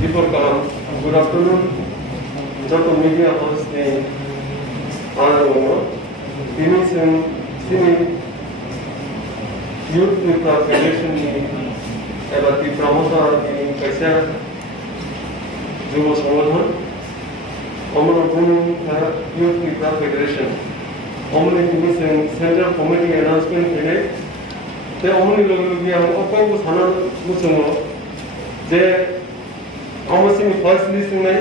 Before Kalam, good afternoon. Joto media house ne Honorable Finishing Sini Youth People Federation ni ebat di promotor ni Kaisa Jubo Sangathan Honorable Youth People Federation Honorable Finishing Central Committee announcement ni te Honorable yang apa ko sana musungo je Amasini first listening này,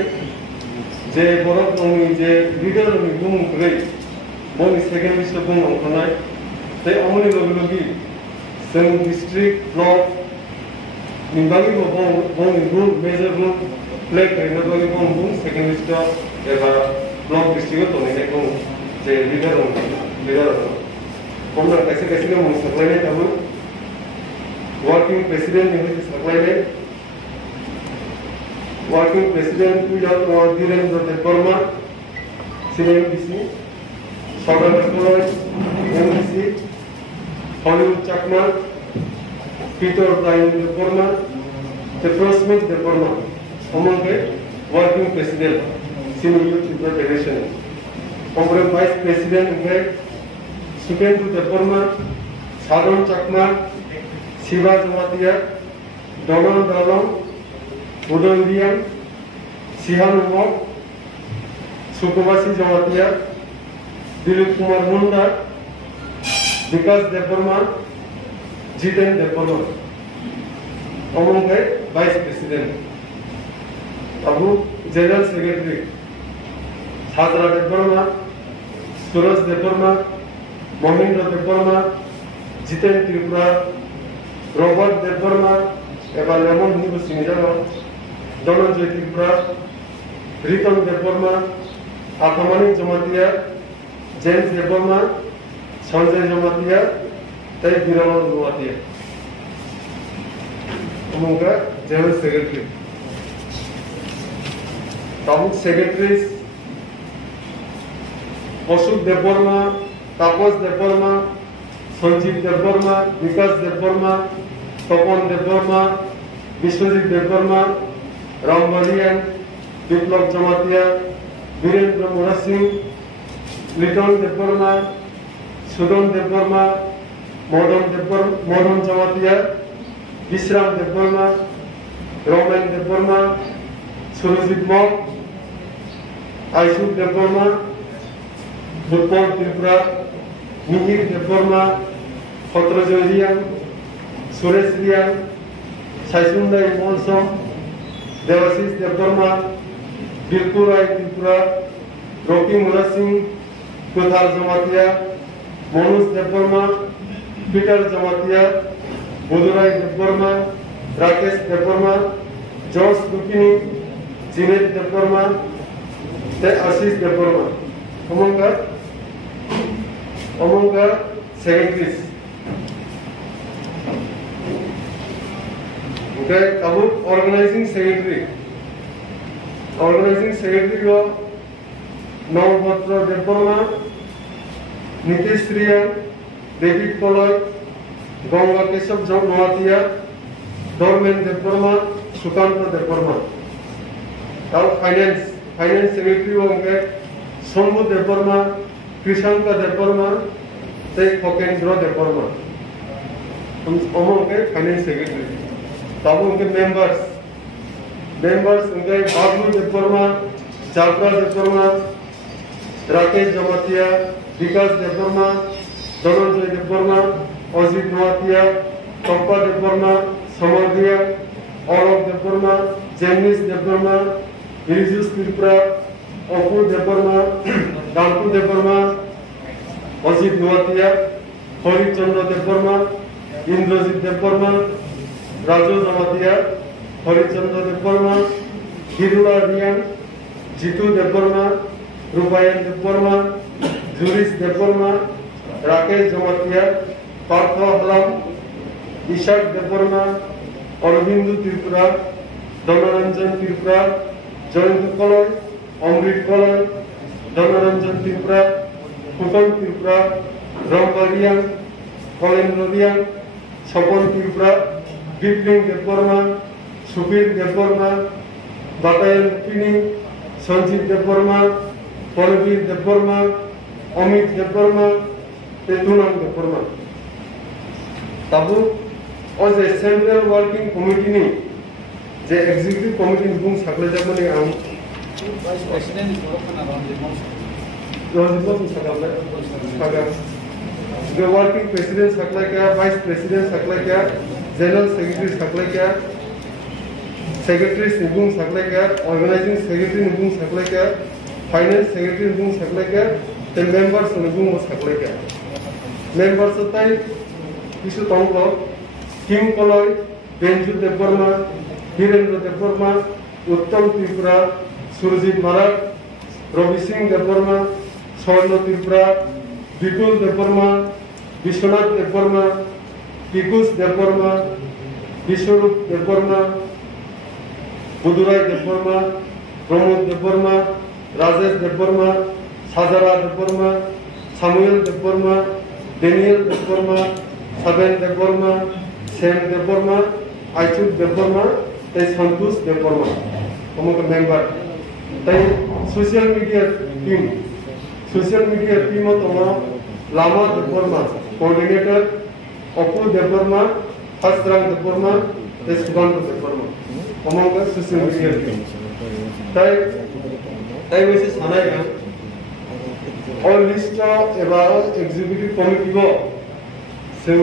जे बरफ नंगी जे leader नंगी बुम करे, Bongi second list Bum नंगखनाय, ते अमनि लोगोलोगी जों district block निबागी Bongi role major role play करेना बागी Bum second list एबा block district तो नहीं बुम जे leader नंगी हमना कैसे के मुंग सकलाइने तब working president निहुई सकलाइने Working President Pujat Dhirendra Devarma, CNBC, Sagar College, NBC, Hollywood Chakma, Peter Brian Devarma, Tefro Smith Devarma, among the Working President, Senior Youth Federation. Honorable Vice President Sukendu Devarma, Sadon Chakma, Shiva Jamatia, Donald Dalong, Udondian, Sihanumok, Sukumasi Jamatia, Dilip Kumar Munda, Vikas Devarma, Jiten Devarma. Among the Vice President, Abu General Secretary, Sadra Devarma, Suraj Devarma, Mohindra Devarma, Jiten Tripura, Robert Devarma, Eva Lemon Nibu Sinjalo, Donald J. Tripura, Ritam Devarma, Athamani Jamatia, James Devarma, Sanjay Jamatia, Tai Birawan Jamatia. Among the General Secretary. Tabuk Secretaries, Ashok Devarma, Tapas Devarma, Sanjeev Devarma, Vikas Devarma, Tapan Devarma, Vishwajit Devarma, Rambalian, Biplab Jamatia, Virendra Murasing, Liton Devarma, Sudan Devarma, Modon Jamatia, Vishram Devarma, Roman Devarma, Surajit Mok, Aishuk Devarma, Bhutpal Tripura, Mihir Devarma, Khotrojoy Riang, Suresh Riang, Saisundai Monsom, Devasis Devarma, Bilpurai Tripura, Rocky Murasing, Kuthar Jamatia, Monus Devarma, Peter Jamatia, Budurai Devarma, Rakesh Devarma, Josh Dukini, Jinet Devarma, Ashish Devarma. Among the secretaries. Okay, about organizing secretary. Organizing secretary was Navbhadra Devarma, Nitish Riyan, David Polloy, Ganga Keshav Jamatia, Dorman Devarma, Sukanta Devarma. Now finance secretary was Sombu Devarma, Krishanka Devarma, Sai Khokendra Devarma. Among the finance secretary. Tabu उनके members उनके बाबू देववर्मा, चावड़ा देववर्मा, राकेश जमातिया, विकास देववर्मा, धनंजय देववर्मा, अजित नवातिया, कप्पा देववर्मा, समर्दिया, औरव देववर्मा, जेनिस देववर्मा, इरिजुस Tripura, Apur Debbarma, Dantu Debbarma, Ajit Noatia, Harichandra Debbarma, Indrajit Debbarma, Raju Jamatia, Harichandra Devarma, Hirula Riyan, Jitu Devarma, Rupayan Devarma, Juris Devarma, Rakesh Jamatia, Partha Halam, Ishak Devarma, Arvindu Tripura, Dhanaranjan Tripura, Jayantu Koloy, Amrit Koloy, Dhanaranjan Tripura, Kutam Tripura, Rampariyan, Kalendra Riyan, Chapan Tripura, Bipling Devarma, Supir Devarma, Batayan Pini, Sanjeev Devarma, Polvir Devarma, Amit Devarma, Tetunam Devarma. Tabu, as a Central Working Committee, the Executive Committee bung sakla jamani am. Vice President is working around the most. The Working President sakla kya, Vice President sakla kya, General Secretary sakla kya, Secretary bung sakla kya, Organizing Secretary bung sakla kya, Finance Secretary bung sakla kya, the members bung sakla kya. Members tai kisu tonglo, Kim Koloy, Benju Devarma, Hirendra Devarma, Uttam Tripura, Surjit Marat, Ravi Singh Devarma, Swarno Tripura, Vipul Devarma, Vishwanath Devarma, Pikush Devarma, Vishwarup Devarma, Budurai Devarma, Pramod Devarma, Rajesh Devarma, Sajara Devarma, Samuel Devarma, Daniel Devarma, Saben Devarma, Sam Devarma, Aichut Devarma, they Santosh Devarma, among the member. They social media team of Lama Devarma, coordinator, Oppo Devarma, Hasrang Devarma, they Subanto Devarma, among the social media team. They was Hanaya, all list about executive committee go. So,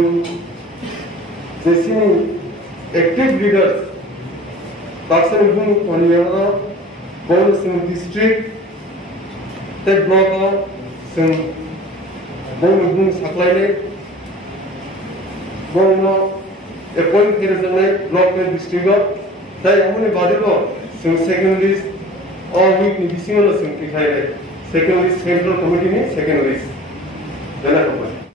they see active leaders, Pakistan Bung Panyara, bonus in district, the block of some bonus Bung Saklane, Bono, a point here is a block and district, they only Badilo, some second list, all week in the Simon of some second list, central committee, second list. Then I